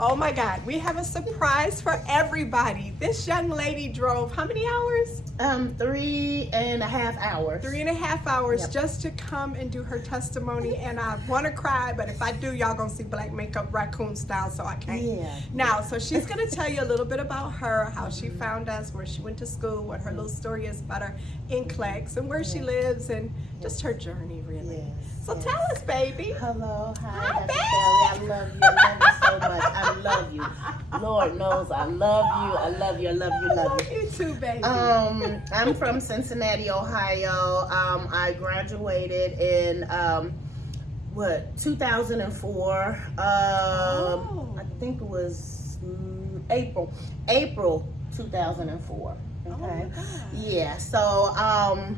Oh my God, we have a surprise for everybody. This young lady drove how many hours? 3.5 hours. 3.5 hours Yep. just to come and do her testimony, and I want to cry, but if I do, y'all gonna see black makeup raccoon style, so I can't. Yeah. Now, so she's gonna tell you a little bit about her, how she found us, where she went to school, what her little story is about her NCLEX, and where she lives, and just her journey, really. Yes, So yes. tell us, baby. Hello, hi, Hi, Dr. Shelly. I love you. I love you so much. I love you. Lord knows I love you. I love you. I love you. I Love love you. you too, baby. I'm from Cincinnati, Ohio. I graduated in 2004. I think it was April 2004. Okay. Oh my God. Yeah. So Wow.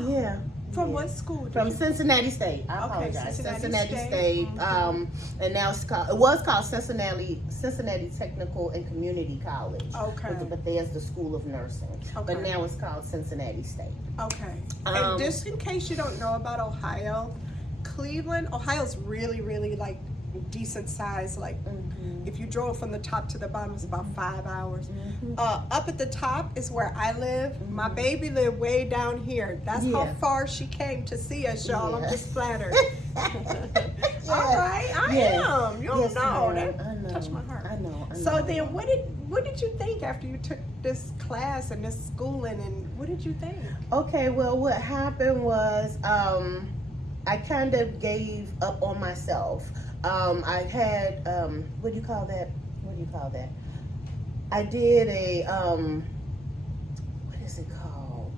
yeah. From yeah. what school? From did you- Cincinnati State. I Okay, apologize. Cincinnati Cincinnati State. State. And now it was called Cincinnati Technical and Community College. Okay. With the Bethesda School of Nursing. Okay. But now it's called Cincinnati State. Okay. And just in case you don't know about Ohio, Cleveland, Ohio's really, really like decent size. Like if you drove from the top to the bottom, it's about 5 hours. Up at the top is where I live. My baby lived way down here. That's how Yeah. far she came to see us, y'all. I'm Yeah. just flattered. Yeah. All right, I Yes. am. You don't Yes, know. ma'am. That I know. touched my heart. I know. So then, what did you think after you took this class and this schooling, and what did you think? Okay, well, what happened was I kind of gave up on myself. I had, what do you call that? I did a, what is it called?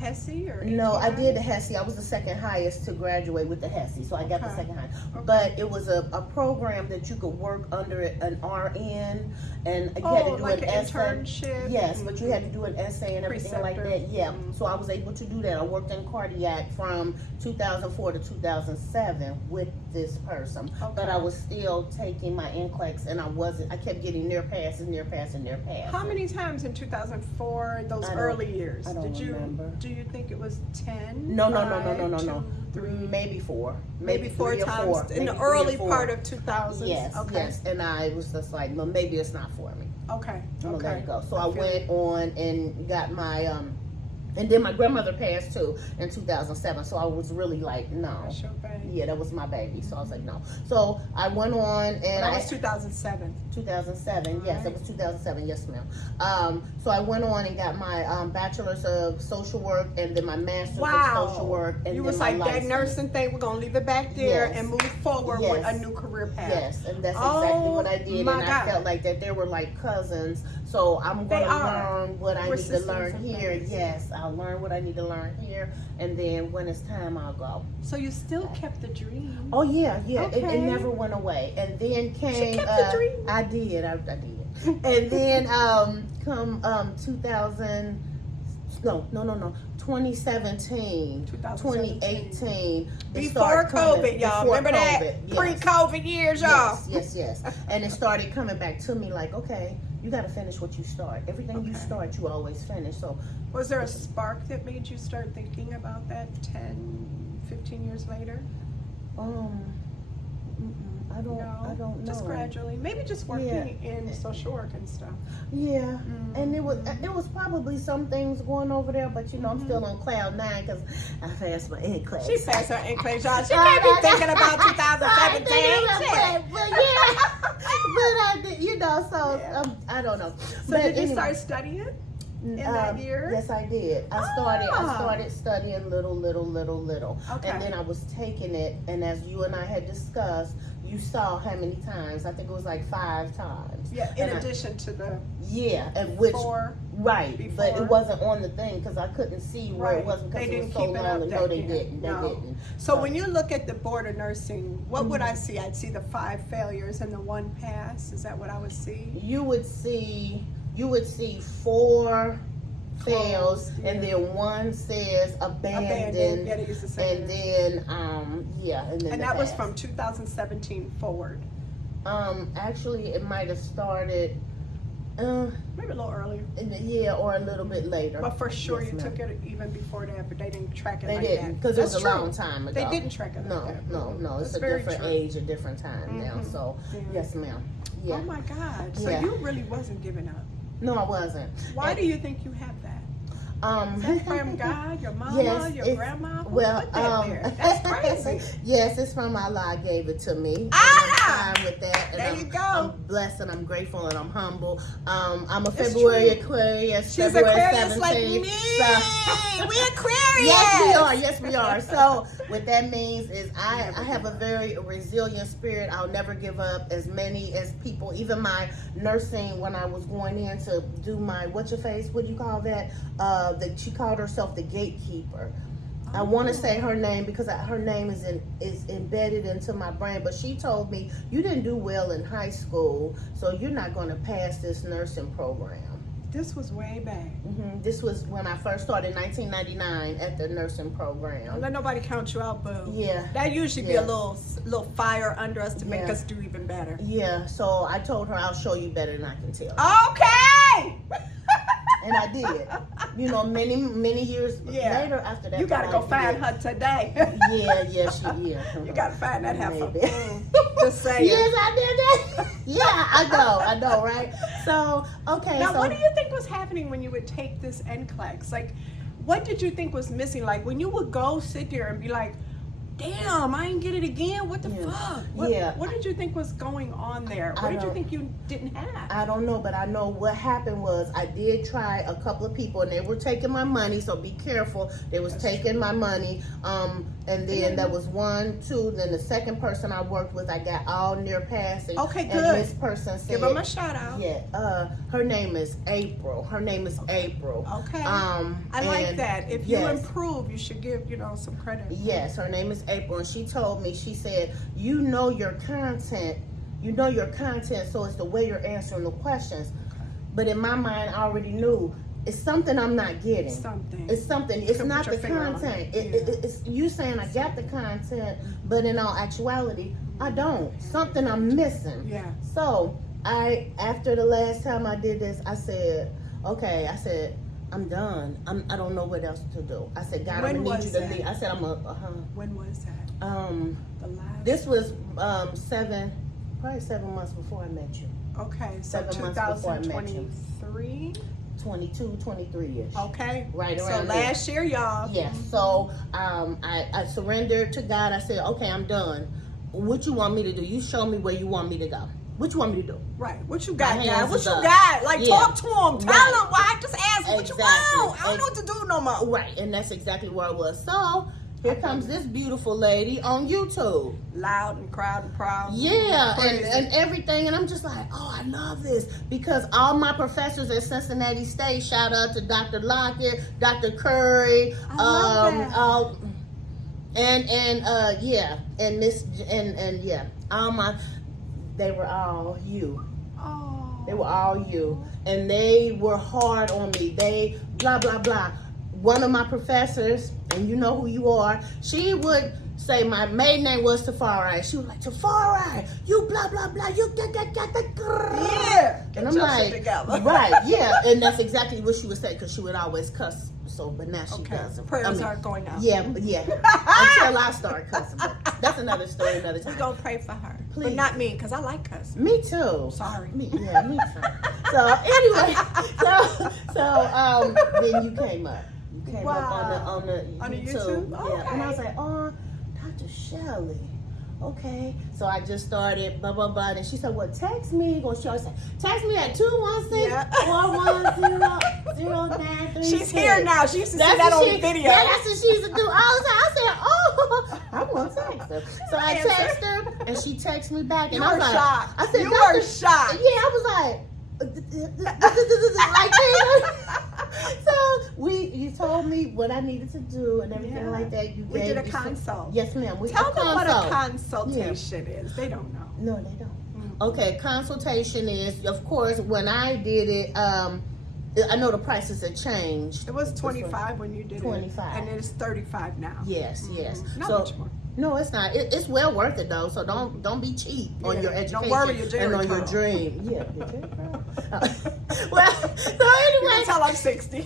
HESI or No, I ATI? did the HESI. I was the second highest to graduate with the HESI, so I got the Okay. second highest. Okay. But it was a program that you could work under an RN, and you had to Oh, do like an an essay. internship. Yes, but you had to do an essay and everything like Preceptor. that. Yeah, Mhm. so I was able to do that. I worked in cardiac from 2004 to 2007 with this person, but I was still taking my NCLEX, and I kept getting near passes. How many times in 2004, those I don't- early years? I don't did you remember. do you think it was 10? No, 2, 3, maybe four. maybe 4 3 or times 4. in Maybe the 3 or early 4. part of 2000s. Yes, Okay. yes, and I was just like, well, maybe it's not for me. Okay. I'm gonna let it go. So I I feel went on and got my and then my grandmother passed too in 2007. So I was really like, no. That's your baby. Yeah, that was my baby. So I was like, no. So I went on and That was 2007. 2007. Yes, it was 2007. Yes, ma'am. So I went on and got my bachelor's of social work and then my master's of social work. And You then was my like, that license. nursing thing, we're going to leave it back there Yes. and move forward with Yes. a new career path. Yes, and that's exactly what I did. my And God. I felt like that they were like cousins. So I'm They going to are. learn what I We're need to sisters learn and here. brothers. Yes, I'll learn what I need to learn here. And then when it's time, I'll go. So you still kept the dream. Oh, yeah. It Okay. never went away. And then came. kept the dream. I did. And then come 2017, 2018. it Before started coming- COVID, y'all. before Remember that? COVID, yes. Pre-COVID years, y'all. Yes. And it started coming back to me like, okay, you got to finish what you start. Everything you Okay. start, you always finish. So, Was there a spark that made you start thinking about that 10, 15 years later? I don't know. Just gradually. Maybe just working in social work and stuff. Yeah, and it was probably some things going over there, but you know, I'm still on cloud 9 because I passed my NCLEX. She passed her NCLEX, y'all. She can't be thinking about 2017. Shit. But I did, you know, so I don't know. So did you start studying in that year? Yes, I did. I started studying little. Okay. And then I was taking it, and as you and I had discussed, you saw how many times. I think it was like 5 times. Yeah, in addition to the and which 4. right, but before. it wasn't on the thing because I couldn't see where it was because They it didn't was so keep it long. up. No, they didn't. They didn't. So when you look at the board of nursing, what would I see? I'd see the 5 failures and the 1 pass. Is that what I would see? You would see 4 fails, Closed, and then 1 says abandoned, Yeah, they used to say and that. then and then And the that was pass. from 2017 forward. Actually, it might have started Maybe a little earlier. Yeah, or a little bit later. But for sure, Yes, you ma'am. took it even before that, but they didn't track it They like didn't, that. because it was That's a true. long time ago. They didn't track it like that. No. It's That's a very different true. age, a different time now. So, yes, ma'am. Yeah. Oh my God. So Yeah. you really wasn't giving up. No, I wasn't. Why do you think you have that? Is that from God, your mama, Yes, your it's- grandma? Who well, put that there? That's crazy. Yes, it's from Allah gave it to me. And Ah! I'm fine with that. And There you go. I'm blessed and I'm grateful and I'm humble. I'm a It's February true. Aquarius. She's February Aquarius 17th. like me. So- We Aquarius. Yes, we are. So what that means is I have a very resilient spirit. I'll never give up. As many as people, even my nursing, when I was going in to do my, what do you call that? That she called herself the gatekeeper. I want to say her name because her name is embedded into my brain. But she told me, you didn't do well in high school, so you're not going to pass this nursing program. This was way back. This was when I first started in 1999 at the nursing program. Don't let nobody count you out, boo. Yeah. That usually be a little fire under us to make Yeah. us do even better. Yeah, so I told her I'll show you better than I can tell. Okay. And I did. You know, many years later after that. You gotta go find her today. Yeah. You gotta find that heifer. Maybe. Just saying. Yes, I did that. Yeah, I know, right? So, okay. Now, so, what do you think was happening when you would take this NCLEX? Like, what did you think was missing? Like, when you would go sit there and be like, damn, I didn't get it again. What the fuck? What did you think was going on there? What did you think you didn't have? I don't know, but I know what happened was I did try a couple of people and they were taking my money, so be careful. They was taking my money. And then there was 1, 2, then the second person I worked with, I got all near passing. Okay, good. And this person said, give them a shout out. Yeah, her name is April. Okay. I like that. If you improve, you should give, some credit. Yes, her name is April, and she told me, she said, you know your content, so it's the way you're answering the questions. But in my mind, I already knew it's something I'm not getting. It's something. It's not the content. It's you saying I got the content, but in all actuality, I don't. Something I'm missing. Yeah. So after the last time I did this, I said, okay. I said, I'm done. I don't know what else to do. I said, God, I'm gonna need you to lead. I said, When was that? The last. This was probably 7 months before I met you. Okay, so 2023. 22, 23-ish. Okay. Right around So last year, y'all. Yes. So I surrendered to God. I said, okay, I'm done. What you want me to do? You show me where you want me to go. What you want me to do? Right. What you got, My guys? hands What is you up. got? Like, talk to them. Tell Right. them why. Just ask them what you want. I don't know what to do no more. Right. And that's exactly where I was. So here comes this beautiful lady on YouTube. Loud and proud and proud. Yeah, Crazy. and everything. And I'm just like, oh, I love this. Because all my professors at Cincinnati State, shout out to Dr. Lockett, Dr. Curry, I love that. all my, they were all you. Oh. They were all you. And they were hard on me. They blah, blah, blah. One of my professors, and you know who you are, she would say my maiden name was Tafari. She was like, Tafari, you blah, blah, blah, you Yeah. and I'm like, right, yeah. And that's exactly what she would say, because she would always cuss. So, but now she doesn't. Prayers are going out. Yeah. Until I start cussing. But that's another story, another time. We're going to pray for her. Please. But not me, because I like cussing. Me too. Sorry. Me too. So anyway, then you came up. You came up on the YouTube. Oh, yeah. And I was like, oh, Dr. Shelly. Okay. So I just started blah blah blah. And she said, well, text me. Well, she always said, text me at 216-410-0936. She's here now. She used to see that on video. Yeah, that's what she used to do all the time. I said, oh, I'm gonna text her. So I text her and she texted me back. And I was like, shocked. I said, you were shocked. Yeah, I was like, like so you told me what I needed to do and everything like that. We did a consult. Yes, ma'am. Tell them what a consultation is. They don't know. No, they don't. Okay, consultation is, of course, when I did it, I know the prices had changed. It was 25 when you did 25. it. And it's 35 now. Yes. Not So much more. No, it's not. It's well worth it though. So don't be cheap on your education. Don't worry your and on Jerry your curl. dream. Yeah, your Jerry curl. Well, so anyway, Until I'm 60.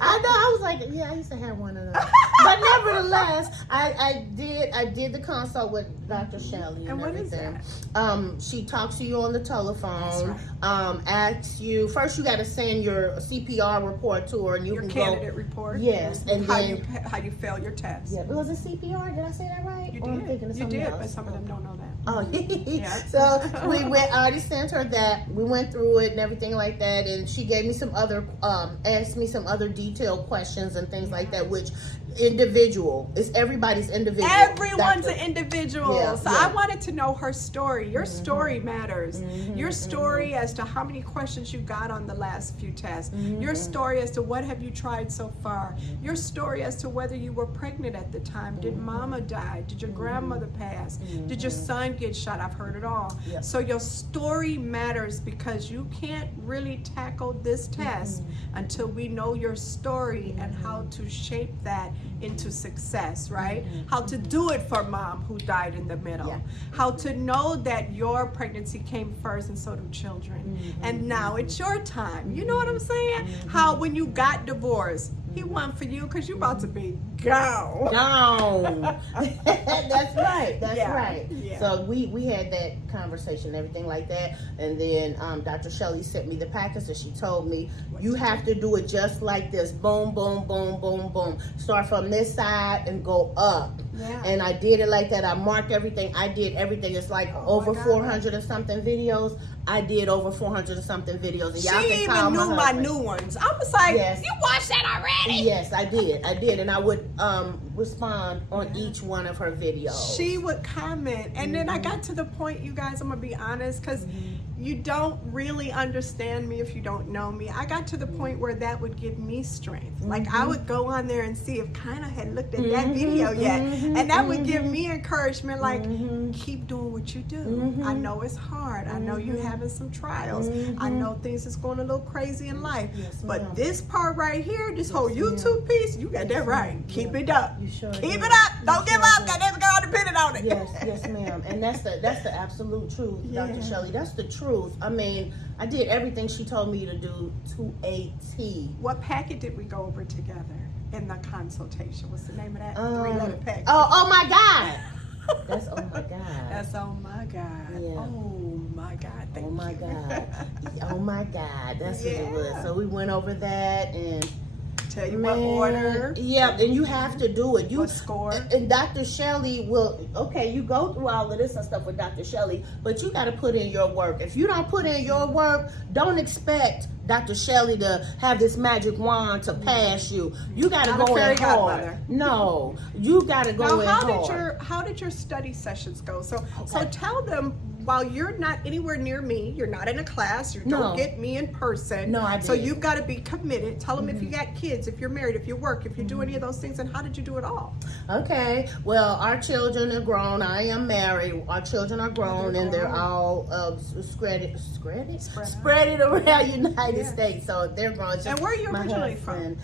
I know. I was like, yeah, I used to have one of those. But nevertheless, I did the consult with Dr. Shelley and what everything. is that? She talks to you on the telephone. That's Asks you first. You got to send your CPR report to her, and you Your can candidate go. report. Yes, and how then how you fail your test. yeah, was it CPR? Did I say that right? You Or I'm thinking did. of You something did, else? but some of them don't know that. Oh, Yeah. So we went. I already sent her that. We went through it and everything like that, and she gave me some other, asked me some other detailed questions and things like that. Which individual? It's everybody's individual. Everyone's an individual. Yeah, So yeah. I wanted to know her story. Your story matters. Your story as to how many questions you got on the last few tests. Your story as to what have you tried so far. Your story as to whether you were pregnant at the time. Did mama die? Did your grandmother pass? Did your son get shot? I've heard it all. Yep. So your story matters because you can't really tackle this test until we know your story and how to shape that into success, right? How to do it for mom who died in the middle. Yeah. How to know that your pregnancy came first and so do children. And now it's your time. You know what I'm saying? How when you got divorced, he won for you because you about to be gone. Gone. That's right. That's Yeah, right. yeah. So we had that conversation, everything like that, and then Dr. Shelley sent me the package, and she told me you have to do it just like this. Boom, boom, boom, boom, boom. Start from this side and go up. Yeah. And I did it like that. I marked everything. I did everything. It's like over God. 400 and something videos. I did over 400 and something videos. And y'all She can call even knew my husband. new ones. I was like, Yes. you watched that already? Yes, I did, and I would respond on each one of her videos. She would comment, and then I got to the point, you guys, I'm gonna be honest, because you don't really understand me if you don't know me. I got to the point where that would give me strength. Like I would go on there and see if Kinda had looked at that video yet, and that would give me encouragement. Like, keep doing what you do. I know it's hard. I know you're having some trials. I know things is going a little crazy in life, Yes, but ma'am. this part right here, this whole YouTube piece, you got that right. Keep it up. You sure Keep did. it up. Don't You give sure up. did. Got every girl dependent on it. Yes, ma'am. And that's the absolute truth, Dr. Yeah. Shelley. That's the truth. I mean, I did everything she told me to do to a T. What packet did we go over together in the consultation? What's the name of that? 3-letter packet. Oh my God. That's oh my God. That's oh my God. Yeah. Oh my God. Thank Oh my you. God. Oh my God. That's what it was. Yeah. So we went over that and Tell you what order. Yeah, and you have to do it. You What score. And Dr. Shelley will, okay, you go through all of this and stuff with Dr. Shelley, but you got to put in your work. If you don't put in your work, don't expect Dr. Shelley to have this magic wand to pass you. You got to Not a go fairy in hard. godmother. No, you got to go Now, in hard. how did your study sessions go? So tell them, while you're not anywhere near me, you're not in a class, you don't No. get me in person. No, I So didn't. you've got to be committed. Tell them if you got kids, if you're married, if you work, if you do any of those things, and how did you do it all? Okay, well, our children are grown. I am married. Our children are grown, and they're all spread it around United Yeah. States. So they're grown. Just And where are you my originally husband.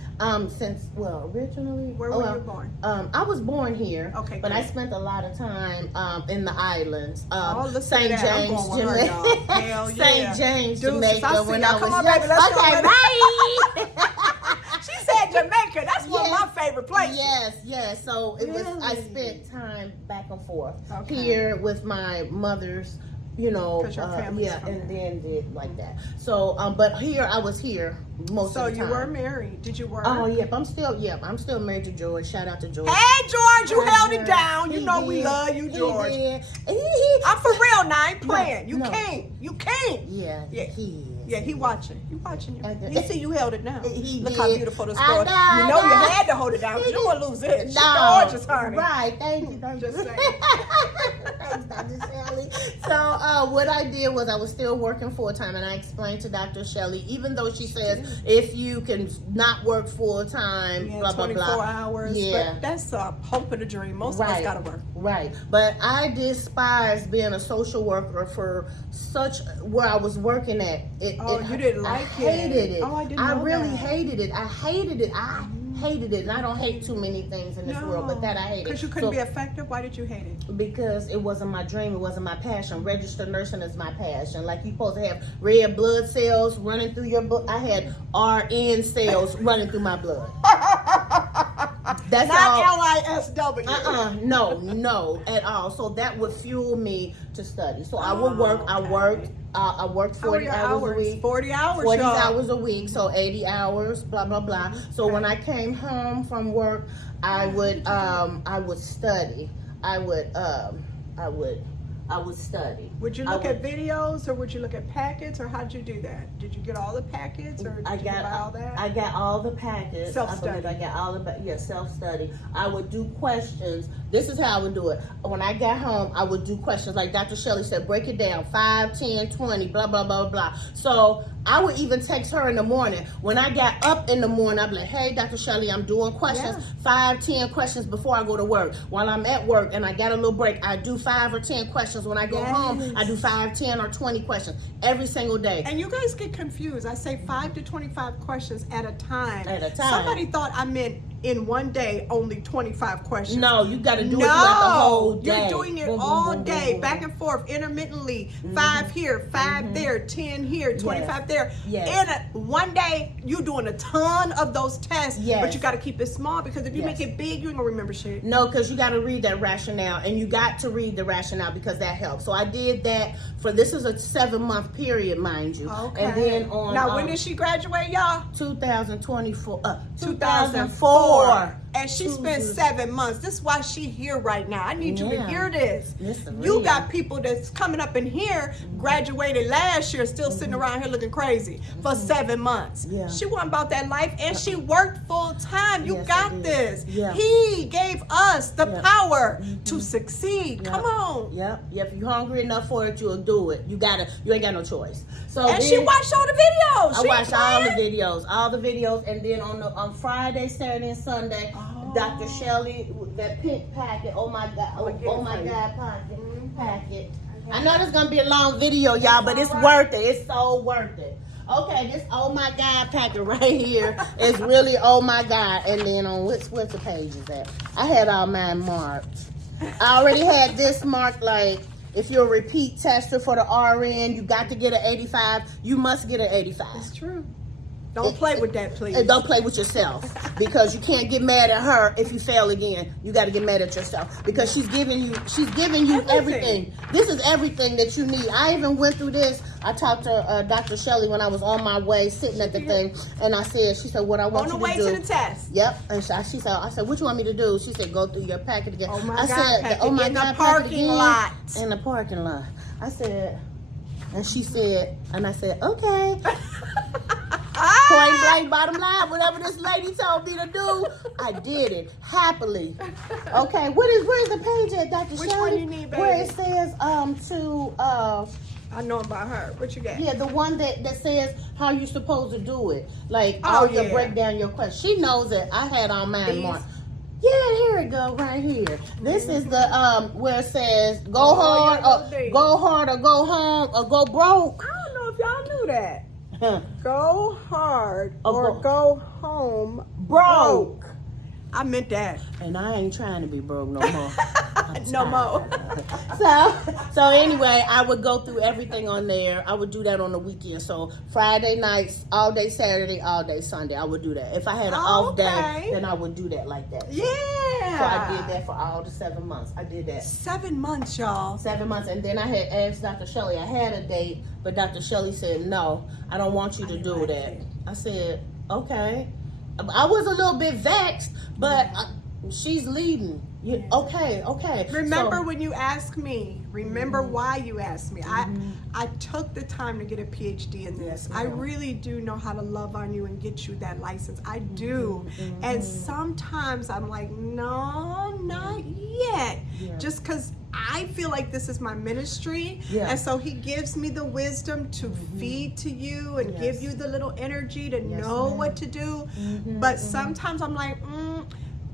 Originally, Where were you born? I was born here. Okay, but I great. spent a lot of time in the islands. Listen St. to that. I'm James, going with her, y'all. Jamaica. Hell yeah. St. James, Deuces, Jamaica. I see When y'all. I was Come on, young. baby, let's go Okay, with it. bye. She said Jamaica. That's one of Yes. my favorite places. Yes. So it was. I Really? spent time back and forth Okay. here with my mother's. You know, 'Cause your family's yeah, from and there. then did like that. So, but here I was here most So of the you time. were married. Did you work? Oh, yep. I'm still married to George. Shout out to George. Hey, George, you held it Yeah. down. You He know we did. love you, George. He did. I'm for real now. I ain't playing. You no. can't. You can't. Yeah, Yeah. he is. Yeah, he watching. He watching And you. the- He see you held it down. He Look did. how beautiful this I girl. know, You know I know. you had to hold it down because you want to lose it. She's No, gorgeous, honey. right. Thank you. Just saying. Thanks, Dr. Shelley. So what I did was I was still working full time, and I explained to Dr. Shelley, even though she says if you can not work full time, Yeah, blah blah 24 blah. hours. Yeah. But that's a hope and a dream. Most of us got to work. Right. But I despise being a social worker for where I was working at. Oh, you didn't like I hated it. Oh, I didn't know really that. hated it. I hated it. I Hated it. And I don't hate too many things in this world, but that I hated. Because you couldn't be effective? Why did you hate it? Because it wasn't my dream. It wasn't my passion. Registered nursing is my passion. Like, you supposed to have red blood cells running through your blood. I had RN cells running through my blood. That's not all. LISW. No, at all. So that would fuel me to study. So I would work. Okay. I worked 40 hours a week. 40 hours, 40 y'all. hours a week, so 80 hours, blah, blah, blah. So when I came home from work, I would study. I would study. Would you look at videos, or would you look at packets, or how'd you do that? Did you get all the packets, or did you buy all that? I got all the packets. Self-study. I got all the self-study. I would do questions. This is how I would do it. When I got home, I would do questions like Dr. Shelley said, break it down, 5, 10, 20, blah, blah, blah, blah. So I would even text her in the morning. When I got up in the morning, I'd be like, hey, Dr. Shelley, I'm doing questions, 5, 10 questions before I go to work. While I'm at work and I got a little break, I do 5 or 10 questions. When I go home, I do 5, 10, or 20 questions every single day. And you guys get confused. I say 5 to 25 questions at a time. At a time. Somebody thought I meant in one day only 25 questions. No, you got to do it throughout the whole day. You're doing it all day, back and forth, intermittently. 5 here, 5 there, 10 here, 25 there. Yes. In one day, you're doing a ton of those tests, but you got to keep it small, because if you make it big, you ain't gonna remember shit. No, because you got to read that rationale, and you got to read the rationale, because that helps. So I did that for, this is a 7-month period, mind you. Okay. And then on now, when did she graduate, y'all? 2004. And she spent 7 months. This is why she here right now. I need you to hear this. You got people that's coming up in here, graduated last year, still sitting around here looking crazy for 7 months. She wasn't about that life, and she worked full time. You got this. He gave us the power to succeed. Come on. Yep. If you're hungry enough for it, you'll do it. You ain't got no choice. So and she watched all the videos. I watched all the videos, and then on Friday, Saturday, and Sunday, Dr. Shelley, that pink packet, oh my God, packet. I know this is gonna be a long video, y'all, but it's worth it. It's so worth it. Okay, this oh my God packet right here is really oh my God. And then on what's the page is that? I had all mine marked. I already had this marked, like, if you're a repeat tester for the RN, you got to get an 85. You must get an 85. That's true. Don't play with that, please. And don't play with yourself, because you can't get mad at her if you fail again. You got to get mad at yourself, because she's giving you everything. This is everything that you need. I even went through this. I talked to Dr. Shelley when I was on my way, sitting at the thing, and she said, what I want you to do. On the way to the test. Yep. And she said, I said, what you want me to do? She said, go through your packet again. Oh my God, packet. Oh my God, parking lot. In the parking lot. I said, and she said, and I said, okay. Point blank, bottom line, whatever this lady told me to do, I did it happily. Okay, where's the page at, Dr. Which Shelley? one you need, baby? Where it says I know about her. What you got? Yeah, the one that says how you're supposed to do it. Like, you break down your question. She knows that I had on mine marked. Yeah, here it go, right here. This is the where it says go hard or go home or go broke. I don't know if y'all knew that. Go hard or go home broke. I meant that. And I ain't trying to be broke no more. No more. So anyway, I would go through everything on there. I would do that on the weekend. So Friday nights, all day Saturday, all day Sunday, I would do that. If I had an off day, then I would do that like that. Yeah. So I did that for all the 7 months. I did that. 7 months, y'all. 7 months. And then I had asked Dr. Shelley, I had a date, but Dr. Shelley said, no, I don't want you to do that. I said, okay. I was a little bit vexed, but she's leading. Okay. Remember when you asked me, remember why you asked me. I took the time to get a PhD in this. I really do know how to love on you and get you that license. I do. And sometimes I'm like, no, not yet. Just because I feel like this is my ministry. And so he gives me the wisdom to feed to you and give you the little energy to know what to do. But sometimes I'm like,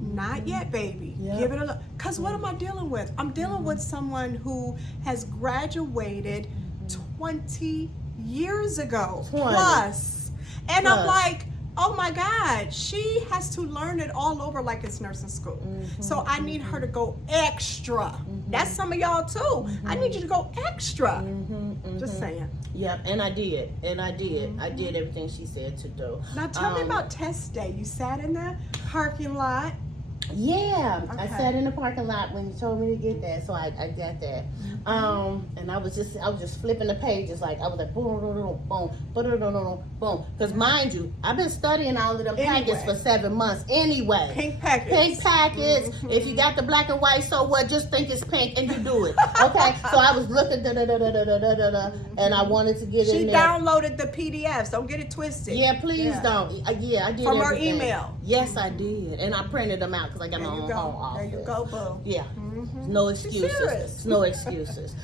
not yet, baby. Give it a look. Because what am I dealing with? I'm dealing with someone who has graduated 20 years ago plus. And I'm like, oh my God, she has to learn it all over like it's nursing school. So I need her to go extra. That's some of y'all too. I need you to go extra. Just saying. Yep, and I did. I did everything she said to do. Now tell me about test day. You sat in the parking lot. Yeah, Okay. I sat in the parking lot when you told me to get that, so I got that. And I was just flipping the pages, like I was like boom, boom, boom, boom, boom, boom. Because mind you, I've been studying all of them packets for 7 months anyway. Pink packets. Pink packets. If you got the black and white, so what? Just think it's pink and you do it. Okay. So I was looking and I wanted to get She in there. downloaded the PDFs. Don't get it twisted. Yeah, please don't. Yeah, I did From her everything. email. Yes, I did, and I printed them out because I got my own home office. There you go, boo. Yeah, no excuses. serious. No excuses.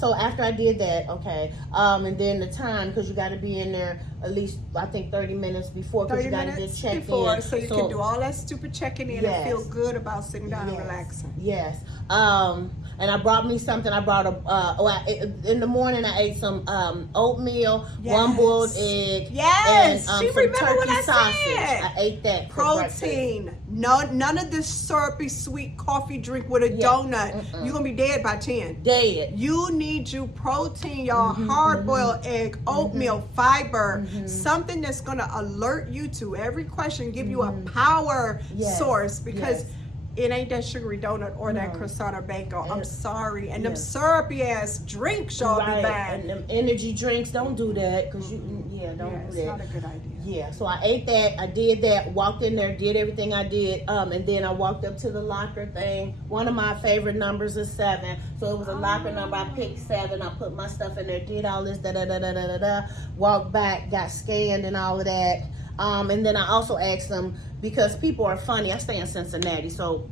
So after I did that, okay, and then the time, because you got to be in there at least, I think, 30 minutes before, because 30 you got to get minutes checked before, in. so you can do all that stupid checking in and feel good about sitting down and relaxing. Yes. And I brought me something. I brought in the morning I ate some oatmeal, one boiled egg, and she some remember turkey what I sausage. said. I ate that. for breakfast. Protein. None of this syrupy sweet coffee drink with a donut. You're gonna be dead by 10. Dead. You need you protein, y'all. Hard boiled egg, oatmeal, fiber, something that's gonna alert you to every question, give you a power source, because it ain't that sugary donut or that croissant or bagel. I'm sorry. And them syrupy ass drinks, y'all be bad. And them energy drinks, don't do that, because don't do that. It's not a good idea. Yeah, so I ate that, I did that, walked in there, did everything I did, and then I walked up to the locker thing. One of my favorite numbers is 7, so it was a locker number. I picked 7, I put my stuff in there, did all this, walked back, got scanned and all of that. And then I also asked them, because people are funny, I stay in Cincinnati, so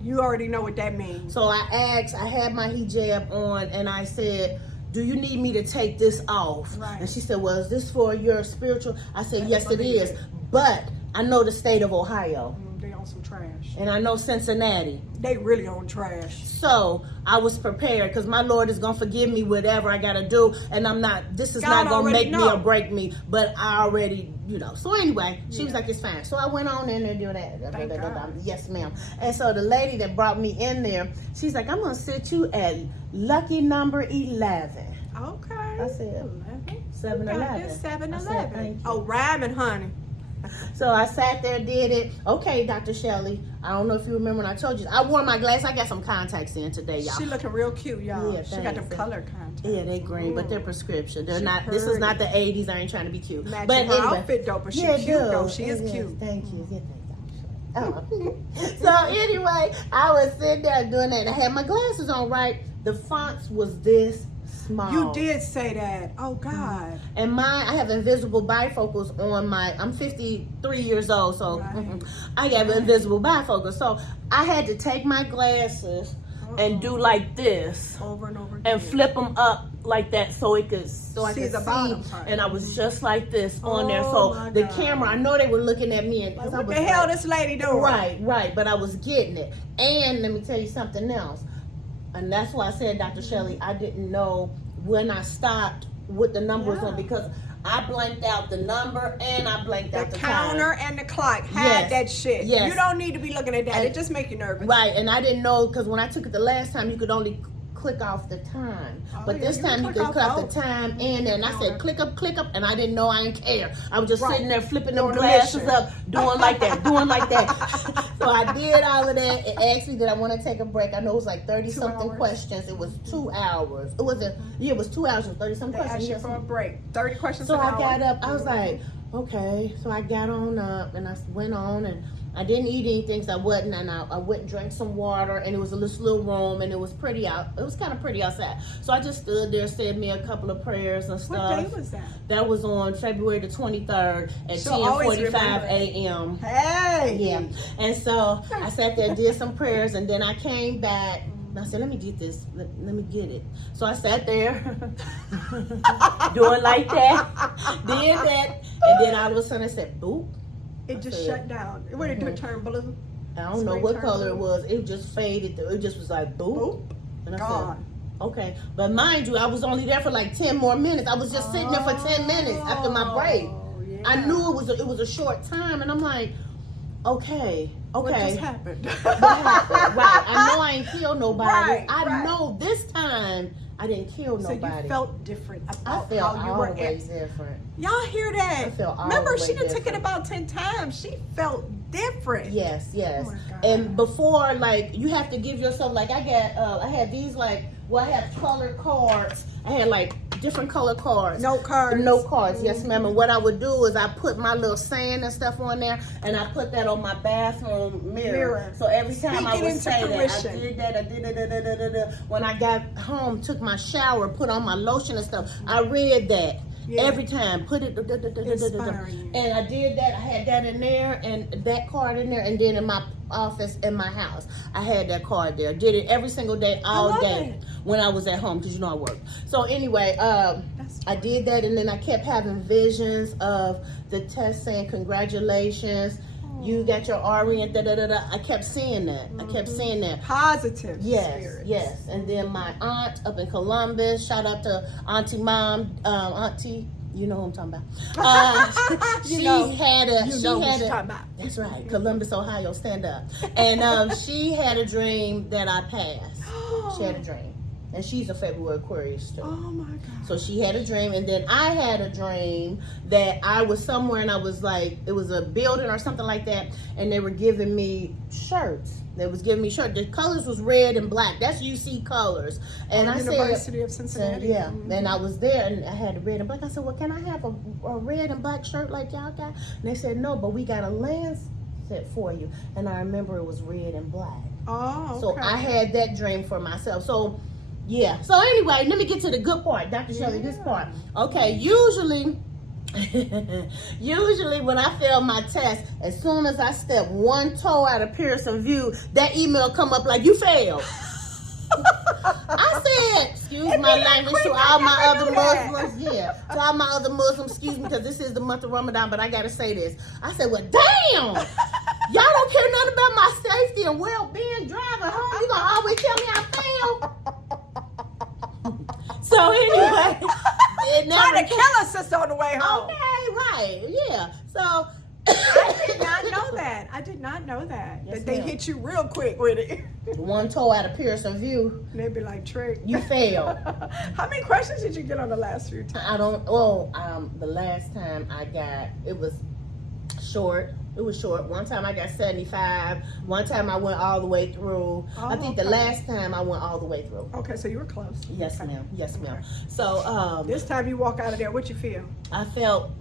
you already know what that means. So I asked, I had my hijab on, and I said, do you need me to take this off? Right. And she said, well, is this for your spiritual? I said, yes, it is. But I know the state of Ohio. They on some trash. And I know Cincinnati. They really on trash. So I was prepared, because my Lord is going to forgive me whatever I got to do. And I'm not, this is God not going to make know. me or break me. But I already, So anyway, she was like, it's fine. So I went on in there and do that. Yes, ma'am. And so the lady that brought me in there, she's like, I'm going to sit you at lucky number 11. Okay. I said, 7-Eleven. 7-Eleven. Oh, rhyming, honey. So I sat there, did it. Okay, Dr. Shelley. I don't know if you remember when I told you. I wore my glasses. I got some contacts in today, y'all. She looking real cute, y'all. Yeah, she got them color contacts. Yeah, they green, but they're prescription. They're not. This is not the 80s. I ain't trying to be cute. Matching but her anyway, outfit though, but she cute though. She is cute. Thank you. Yeah, thank you. So anyway, I was sitting there doing that. I had my glasses on, right? The fonts was this small. You did say that. Oh God. And I have invisible bifocals on my, I'm 53 years old, so I have invisible bifocals. So I had to take my glasses and do like this. Over and over again. And flip them up like that so I could See the bottom part. And I was just like this on there. So the camera, I know they were looking at me. And Like, what the hell this lady doing? Right. But I was getting it. And let me tell you something else. And that's why I said, Dr. Shelley, I didn't know when I stopped what the number was on, because I blanked out the number and I blanked out the counter time. and the clock had that shit. Yes. You don't need to be looking at that. And, it just make you nervous. Right, and I didn't know, because when I took it the last time, you could only click off the time. But this time you can click off the time and I said click up, and I didn't know, I didn't care. I was just sitting there flipping them glasses up, doing like that. So I did all of that. It asked me that I want to take a break. I know it was like 30-something questions. It was 2 hours. It was it was 2 hours and 30-something questions. Asked you for a break. 30 questions So an I hour. got up. I was like, okay. So I got on up and I went on, and I didn't eat anything, so I wasn't, and I went and drank some water, and it was a little room, and it was pretty out. It was kind of pretty outside. So I just stood there, said me a couple of prayers and stuff. What day was that? That was on February the 23rd at 10:45 a.m. Hey! Yeah. And so I sat there, did some prayers, and then I came back. And I said, let me get this. Let me get it. So I sat there, doing like that, did that, and then all of a sudden I said, boop. It just shut down. What did it turn blue? I don't know what color it was. It just faded. It just was like boop. And I said, okay. But mind you, I was only there for like 10 more minutes. I was just sitting there for 10 minutes after my break. I knew it was a short time, and I'm like, okay. What just happened? What happened? Right. I know I ain't killed nobody. Right, I know this time I didn't kill nobody. So you felt different about I felt how you were always different. Y'all hear that? I felt Remember, always she done took it different. about 10 times. She felt different. Yes. Oh my God. And before, like, you have to give yourself, like, I had these, like, I have colored cards. I had, like, different color cards. Note cards. Note cards, yes, ma'am. And what I would do is I put my little saying and stuff on there, and I put that on my bathroom mirror. So every time I would say that, I did that, I did it. When I got home, took my shower, put on my lotion and stuff, I read that. Yeah. Every time, put it, inspiring. And I did that. I had that in there, and that card in there, and then in my office in my house, I had that card there. Did it every single day, all day when I was at home, because you know I work. So anyway, I did that, and then I kept having visions of the test saying congratulations. You got your RE and I kept seeing that. I kept seeing that. Positive. Yes, yes. And then my aunt up in Columbus, shout out to Auntie Mom, Auntie, you know who I'm talking about. She had a, that's right, Columbus, Ohio, stand up. And she had a dream that I passed. She had a dream. And she's a February Aquarius too. Oh my God. So she had a dream, and then I had a dream that I was somewhere, and I was like, it was a building or something like that, and they were giving me shirts. They was giving me shirts. The colors was red and black. That's UC colors. And I said, University of Cincinnati. Yeah. Mm-hmm. And I was there, and I had red and black. I said, well, can I have a red and black shirt like y'all got? And they said, no, but we got a lens set for you. And I remember it was red and black. Oh, okay. So I had that dream for myself. So yeah. So anyway, let me get to the good part, Dr. Shelley, this part. Okay, usually when I fail my test, as soon as I step one toe out of Pearson View, that email come up like, you failed. I said, excuse my language to all my other Muslims. Yeah, to all my other Muslims, excuse me, because this is the month of Ramadan, but I got to say this. I said, well, damn. Y'all don't care nothing about my safety and well-being driving home. You going to always tell me I failed? So anyway, trying to kill us sister on the way home. Okay, right, yeah. So I did not know that. I did not know that. Yes, that they hit you real quick with it. One toe out of Pearson View. They'd be like, Trick, you failed. How many questions did you get on the last few times? I don't. Well, the last time I got, it was short. It was short. One time I got 75. One time I went all the way through. I think the last time I went all the way through. Okay, so you were close. Yes, ma'am. Yes, ma'am. So this time you walk out of there, what you feel? I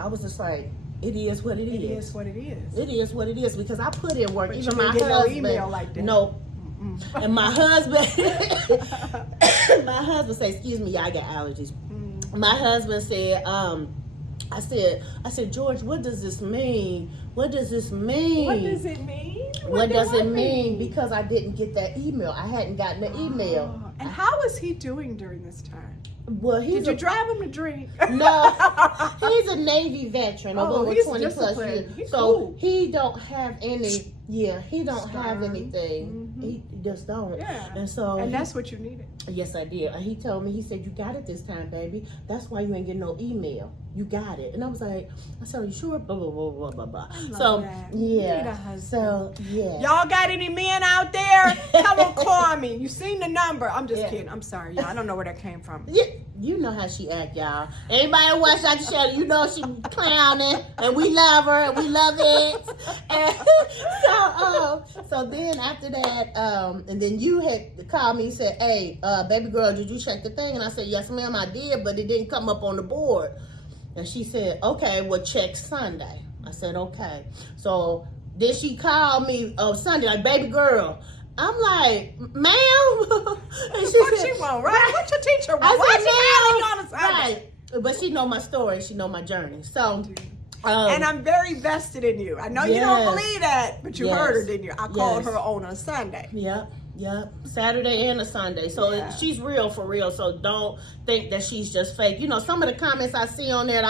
was just like, it is what it is. It is what it is. It is what it is, because I put in work. But even you my didn't husband. get no email like that. No. And my husband, said, excuse me, y'all, I got allergies. My husband said, I said, George, what does this mean? What does this mean? What does it mean? What does it mean? Because I didn't get that email. I hadn't gotten the email. And how is he doing during this time? Well, did you drive him to drink? No, he's a Navy veteran of over 20 plus years. He's so cool. He don't have any. Yeah, he don't have anything. He just don't. Yeah. And that's what you needed. Yes, I did. And he told me, he said, you got it this time, baby. That's why you ain't getting no email. You got it. And I was like, I said, are you sure? Blah, blah, blah, blah, blah, blah. So, that. yeah. So, yeah. Y'all got any men out there? Tell them call me. You seen the number. I'm just kidding. I'm sorry, y'all. I don't know where that came from. Yeah. You know how she act, y'all. Anybody watch Dr. Shelley, you know she clowning, and we love her, and we love it. And so then after that, and then you had called me and said, hey, baby girl, did you check the thing? And I said, yes, ma'am, I did, but it didn't come up on the board. And she said, okay, well, check Sunday. I said, okay. So then she called me Sunday, like, baby girl. I'm like, ma'am. And she want, right? What your teacher want? Why she calling you on a Sunday? Right. But she know my story. She know my journey. So, and I'm very vested in you. I know you don't believe that, but you heard her, didn't you? I called her on a Sunday. Yep. Saturday and a Sunday. So she's real for real. So don't think that she's just fake. You know, some of the comments I see on there,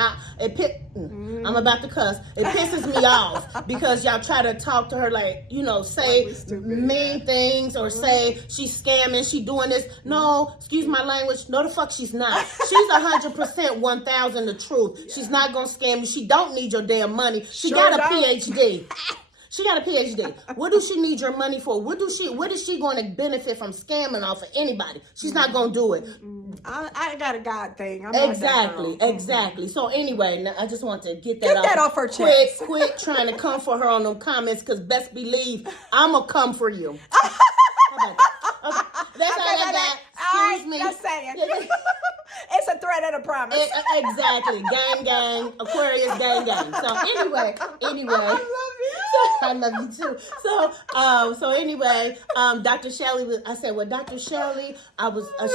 I'm about to cuss. It pisses me off because y'all try to talk to her like, you know, say mean things or say she's scamming, she doing this. No, excuse my language. No, the fuck she's not. She's 100% 1,000 the truth. Yeah. She's not gonna scam you. She don't need your damn money. She got a PhD. She got a PhD. What does she need your money for? What is she going to benefit from scamming off of anybody? She's not going to do it. I got a God thing. I'm exactly. So anyway, I just want to get that off her chest. Quit trying to come for her on them comments, because best believe I'm going to come for you. How about that? Okay. That's all I got. Excuse me. Just saying. It's a threat and a promise. Exactly. Gang. Aquarius, gang. So anyway. I love you too. So anyway, Dr. Shelly I said, well, Dr. Shelly,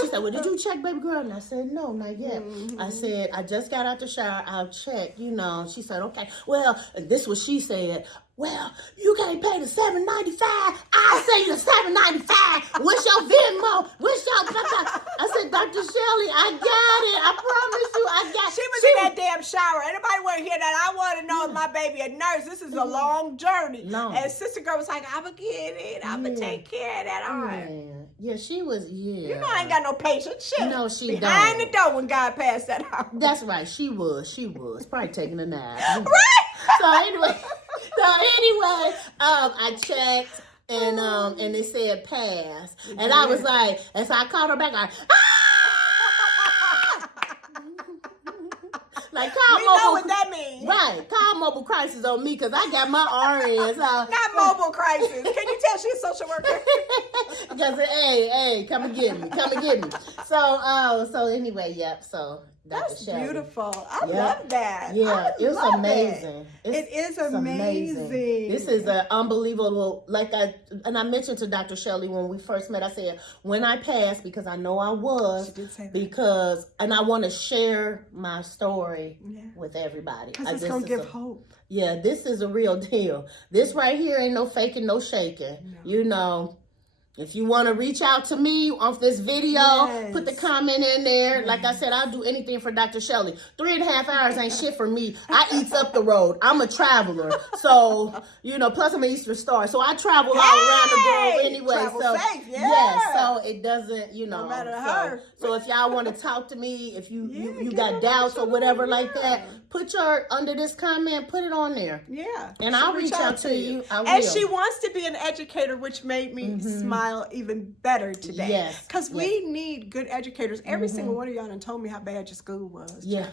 she said, well, did you check, baby girl? And I said, no, not yet. I said, I just got out the shower. I'll check, you know. She said, okay. Well, this is what she said. Well, you can't pay the $7.95. I say the $7.95. What's your Venmo? What's your... I said, Dr. Shelly, I got it. I promise you, I got it. She was in that damn shower. Anybody want to hear that? I want to know if my baby a nurse. This is a long journey. And Sister Girl was like, I'm going to get it. I'm going to take care of that. All right. Yeah, she was, You know I ain't got no patience. Shit. No, she don't. Behind the door when God passed that out. That's right. She was. Probably taking a nap. Right? So anyway, I checked and it said pass. And I was like, and so I called her back, like, call we know what that means. Right. Call mobile crisis on me, because I got my RN. So. Not mobile crisis. Can you tell she's a social worker? Because, hey, come and get me. So anyway, so That's Shelly. Beautiful. I love that. Yeah, it's amazing. It is amazing. This is an unbelievable, I mentioned to Dr. Shelly when we first met, I said, when I pass, because I know I was, she did say that. And I want to share my story with everybody. Because it's going to give hope. Yeah, this is a real deal. This right here ain't no faking, no shaking. No. You know. If you want to reach out to me off this video, put the comment in there. Like I said, I'll do anything for Dr. Shelly. 3.5 hours ain't shit for me. I eats up the road. I'm a traveler. So, you know, plus I'm an Eastern Star. So I travel all around the globe anyway. Travel so safe, so it doesn't, you know. No matter her. So if y'all want to talk to me, if you got doubts or whatever like that, put your, under this comment, put it on there. Yeah. And I'll reach out to you. I will. And she wants to be an educator, which made me smile even better today. Yes. Because we need good educators. Every single one of y'all done told me how bad your school was. Yeah.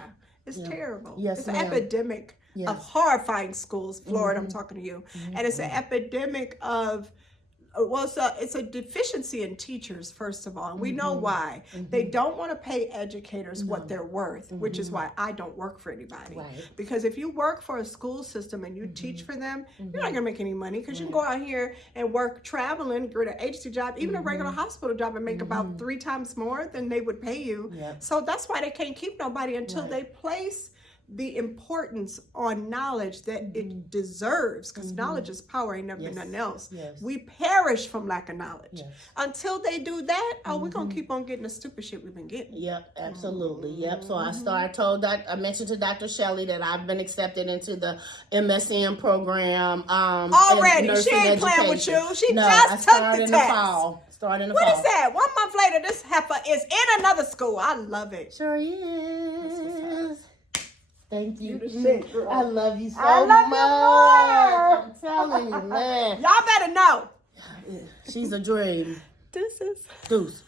It's terrible. Yes, it's an epidemic of horrifying schools. Florida, I'm talking to you. And it's an epidemic of, it's a deficiency in teachers, first of all. And we know why. They don't want to pay educators what they're worth, which is why I don't work for anybody. Right. Because if you work for a school system and you teach for them, you're not going to make any money, because you can go out here and work traveling, get an agency job, even a regular hospital job, and make about 3 times more than they would pay you. So that's why they can't keep nobody until they place the importance on knowledge that it deserves, because knowledge is power, ain't never been nothing else. We perish from lack of knowledge. Until they do that, we're going to keep on getting the stupid shit we've been getting. Yep, absolutely. Yep. So I mentioned to Dr. Shelly that I've been accepted into the MSN program. Already. She ain't playing with you. She just took the test. Starting in the fall. What is that? 1 month later, this heifer is in another school. I love it. Sure is. Thank you. Shit, I love you so much. I love I'm telling you, man. Y'all better know. She's a dream. This is Deuce.